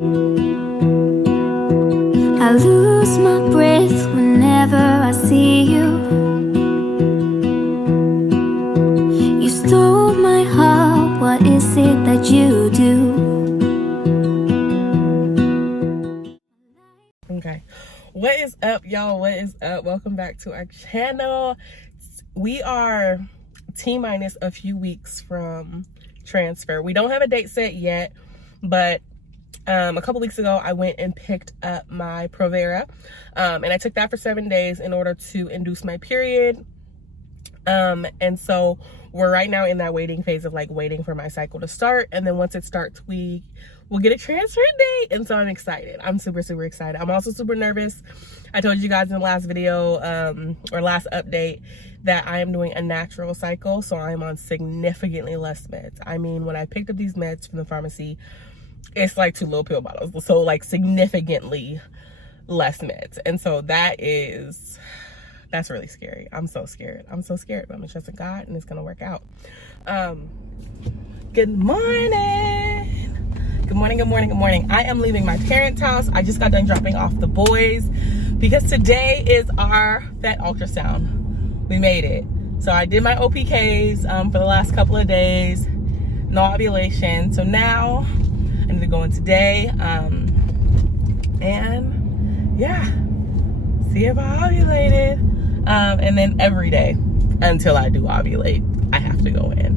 I lose my breath whenever I see you. You stole my heart, what is it that you do? Okay, what is up, y'all? What is up? Welcome back to our channel. We are T-minus a few weeks from transfer. We don't have a date set yet, but a couple weeks ago I went and picked up my Provera, and I took that for 7 days in order to induce my period. And so we're right now in that waiting phase of like waiting for my cycle to start, and then once it starts we will get a transfer date. And so I'm excited. I'm super excited. I'm also super nervous. I told you guys in the last video or last update that I am doing a natural cycle, so I'm on significantly less meds. I mean, when I picked up these meds from the pharmacy, it's like 2 little pill bottles, so like significantly less meds. And so that's really scary. I'm so scared, but I'm trusting God and it's gonna work out. Good morning. I am leaving my parents' house. I just got done dropping off the boys because today is our vet ultrasound. We made it. So I did my OPKs for the last couple of days. No ovulation. So now I need to go in today and yeah, see if I ovulated. And then every day until I do ovulate, I have to go in,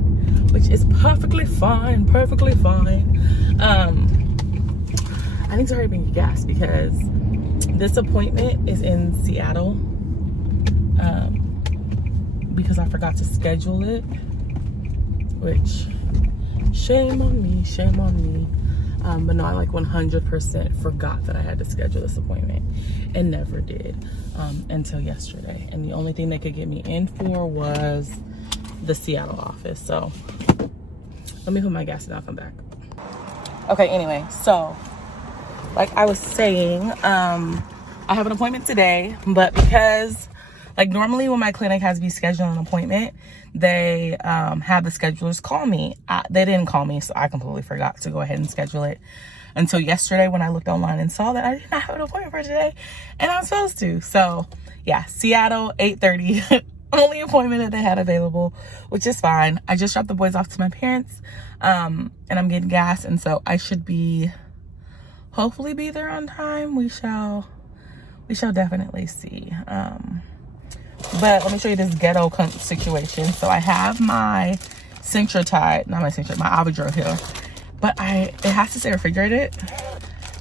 which is perfectly fine. I need to hurry up and get gas because this appointment is in Seattle, because I forgot to schedule it, which shame on me. But no, I like 100% forgot that I had to schedule this appointment and never did until yesterday. And the only thing they could get me in for was the Seattle office. So let me put my gas in, I'll come back. Okay, anyway, so like I was saying, I have an appointment today, but because like normally when my clinic has me schedule an appointment, they have the schedulers call me. They didn't call me, so I completely forgot to go ahead and schedule it until yesterday when I looked online and saw that I did not have an appointment for today, and I'm supposed to. So yeah, Seattle, 8:30, only appointment that they had available, which is fine. I just dropped the boys off to my parents, and I'm getting gas, and so I should hopefully be there on time. We shall definitely see. But let me show you this ghetto situation. So I have my Avidro here, but it has to stay refrigerated,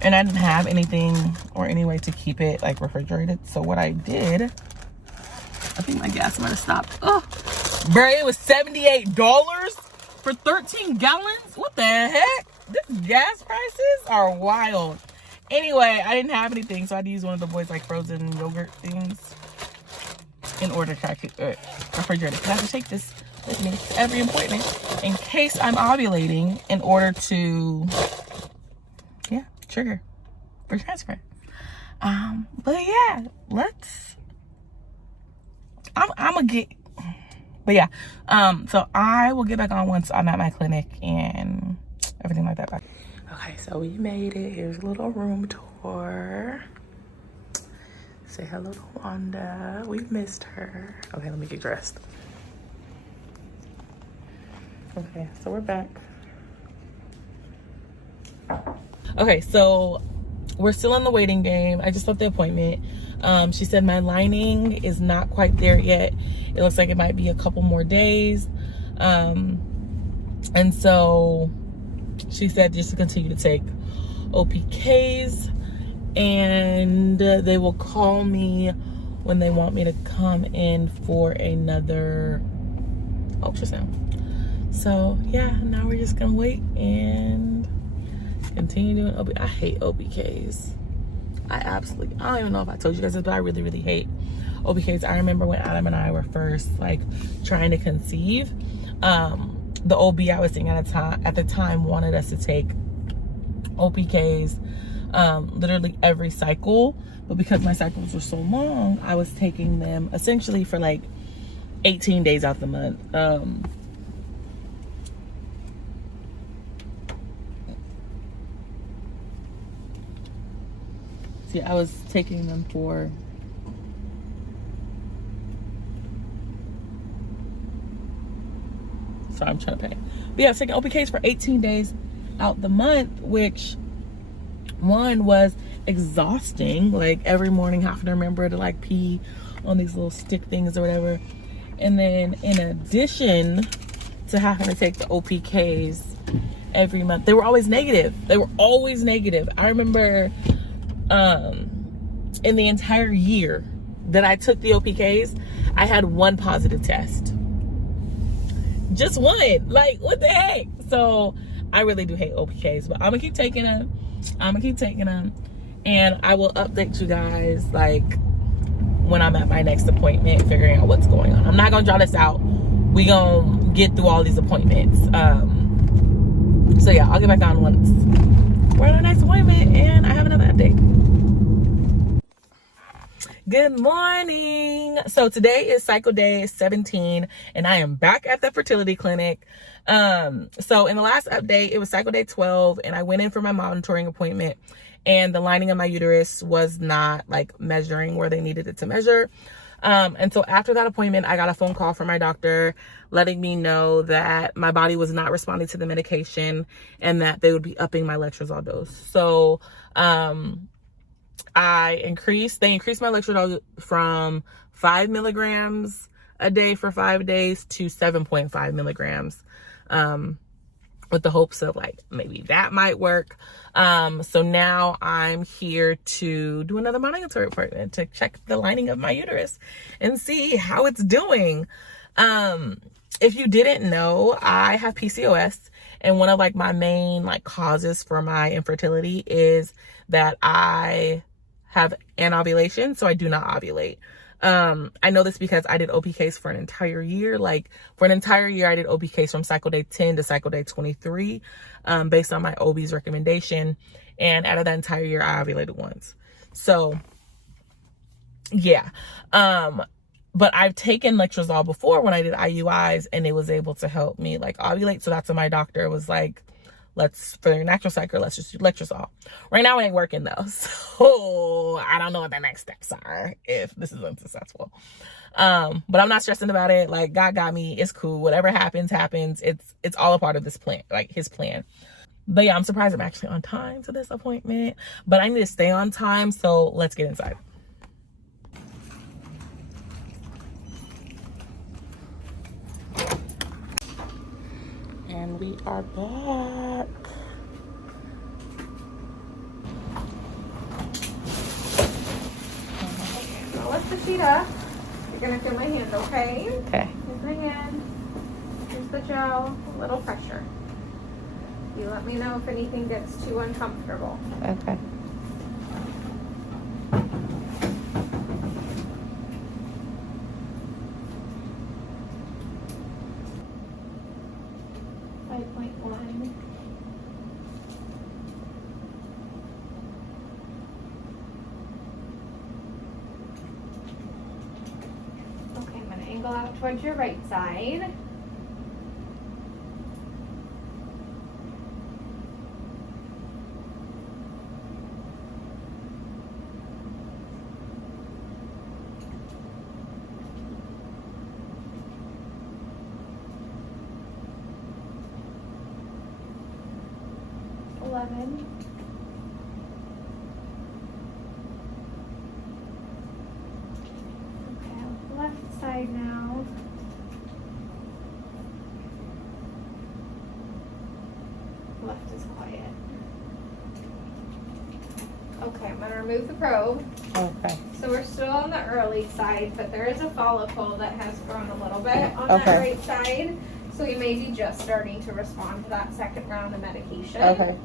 and I didn't have anything or any way to keep it like refrigerated. So what I did, I think my gas might have stopped. Oh, bro, it was $78 for 13 gallons. What the heck? These gas prices are wild. Anyway, I didn't have anything, so I had to use one of the boys' like frozen yogurt things in order to keep it refrigerated. I have to take this with me to every appointment in case I'm ovulating in order to, yeah, trigger for transfer. But yeah, so I will get back on once I'm at my clinic and everything like that. Okay, so we made it. Here's a little room tour. Say hello to Wanda. We've missed her. Okay, let me get dressed. Okay, so we're back. Okay, so we're still in the waiting game. I just left the appointment. She said my lining is not quite there yet. It looks like it might be a couple more days. And so she said just to continue to take OPKs, and they will call me when they want me to come in for another ultrasound. So yeah, now we're just gonna wait and continue doing OP. I hate OPKs. I don't even know if I told you guys this, but I really hate OPKs. I remember when Adam and I were first like trying to conceive, the OB I was seeing at the time wanted us to take OPKs literally every cycle, but because my cycles were so long, I was taking them essentially for like 18 days out the month. See, I was taking them for... So I'm trying to pay. But yeah, I was taking OPKs for 18 days out the month, which one was exhausting. Like every morning having to remember to like pee on these little stick things or whatever. And then in addition to having to take the OPKs every month, they were always negative. They were always negative. I remember in the entire year that I took the OPKs, I had one positive test. Just one. Like, what the heck? So I really do hate OPKs, but I'm gonna keep taking them. And I will update you guys like when I'm at my next appointment, figuring out what's going on. I'm not gonna draw this out. We gonna get through all these appointments. So yeah, I'll get back on once we're at our next appointment and I have another update. Good morning. So today is cycle day 17 and I am back at the fertility clinic. So in the last update, it was cycle day 12 and I went in for my monitoring appointment and the lining of my uterus was not like measuring where they needed it to measure. And so after that appointment, I got a phone call from my doctor letting me know that my body was not responding to the medication and that they would be upping my letrozole dose. So, they increased my letrozole from 5 milligrams a day for 5 days to 7.5 milligrams, with the hopes of like, maybe that might work. So now I'm here to do another monitoring appointment to check the lining of my uterus and see how it's doing. If you didn't know, I have PCOS, and one of like my main like causes for my infertility is that I have anovulation, so I do not ovulate. I know this because I did OPKs for an entire year. Like for an entire year, I did OPKs from cycle day 10 to cycle day 23, based on my OB's recommendation. And out of that entire year, I ovulated once. So yeah. But I've taken letrozole before when I did IUIs and it was able to help me like ovulate. So that's when my doctor was like, for your natural cycle, let's just do letrozole. Right now it ain't working though. So I don't know what the next steps are if this is unsuccessful. But I'm not stressing about it. Like God got me. It's cool. Whatever happens. It's all a part of this plan, like his plan. But yeah, I'm surprised I'm actually on time to this appointment, but I need to stay on time. So let's get inside. And we are back. Okay, so I'll lift the sheet up. You're gonna feel my hand, okay? Okay. Bring in. Here's the gel. A little pressure. You let me know if anything gets too uncomfortable. Okay. Angle out towards your right side. Left side now. Left is quiet. Okay, I'm going to remove the probe. Okay. So we're still on the early side, but there is a follicle that has grown a little bit on that right side. So we may be just starting to respond to that second round of medication. Okay.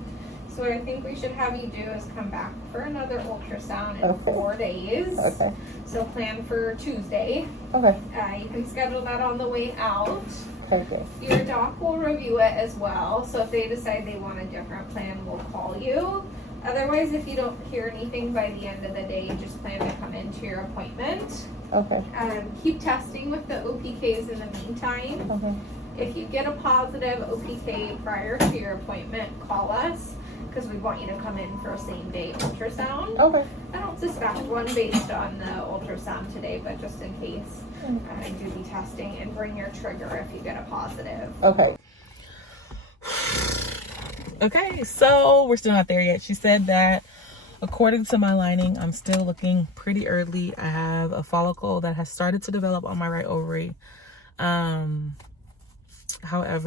So what I think we should have you do is come back for another ultrasound in 4 days. Okay. So plan for Tuesday. Okay. You can schedule that on the way out. Okay. Your doc will review it as well. So if they decide they want a different plan, we'll call you. Otherwise, if you don't hear anything by the end of the day, just plan to come into your appointment. Okay. Keep testing with the OPKs in the meantime. Okay. If you get a positive OPK prior to your appointment, call us. because we want you to come in for a same day ultrasound. Okay. I don't suspect one based on the ultrasound today, but just in case, I do the testing and bring your trigger if you get a positive. Okay. Okay, so we're still not there yet. She said that according to my lining, I'm still looking pretty early. I have a follicle that has started to develop on my right ovary. However,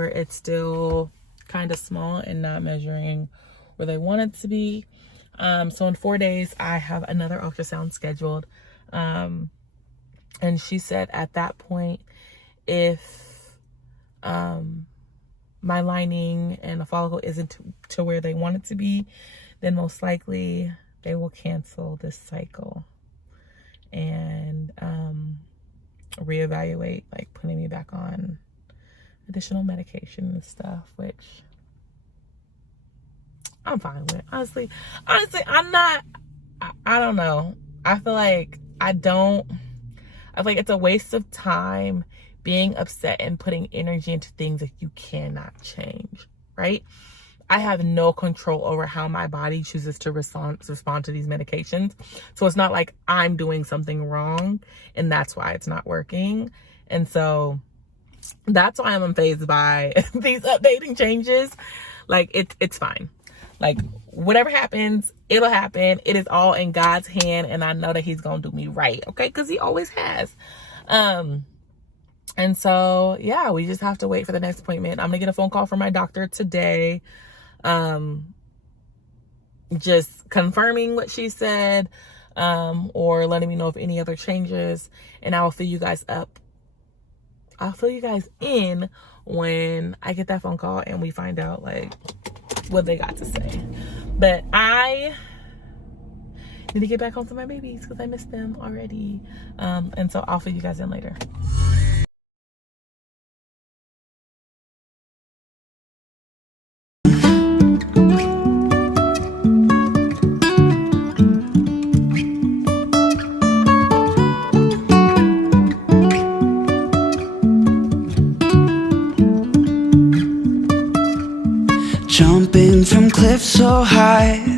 it's still kind of small and not measuring where they want it to be. So in 4 days, I have another ultrasound scheduled. And she said at that point, if my lining and the follicle isn't to where they want it to be, then most likely they will cancel this cycle and reevaluate, like putting me back on additional medication and stuff, which I'm fine with. Honestly, I'm not, I don't know. I feel like it's a waste of time being upset and putting energy into things that you cannot change, right? I have no control over how my body chooses to respond to these medications. So it's not like I'm doing something wrong and that's why it's not working. And so that's why I'm unfazed by these updating changes. Like, it's fine. Like, whatever happens, it'll happen. It is all in God's hand, and I know that he's gonna do me right, okay? Because he always has. And so, yeah, we just have to wait for the next appointment. I'm gonna get a phone call from my doctor today, just confirming what she said, or letting me know of any other changes, and I will fill you guys up. I'll fill you guys in when I get that phone call and we find out, like, what they got to say. But I need to get back home to my babies because I missed them already. And so I'll fill you guys in later. Jumping from cliffs so high,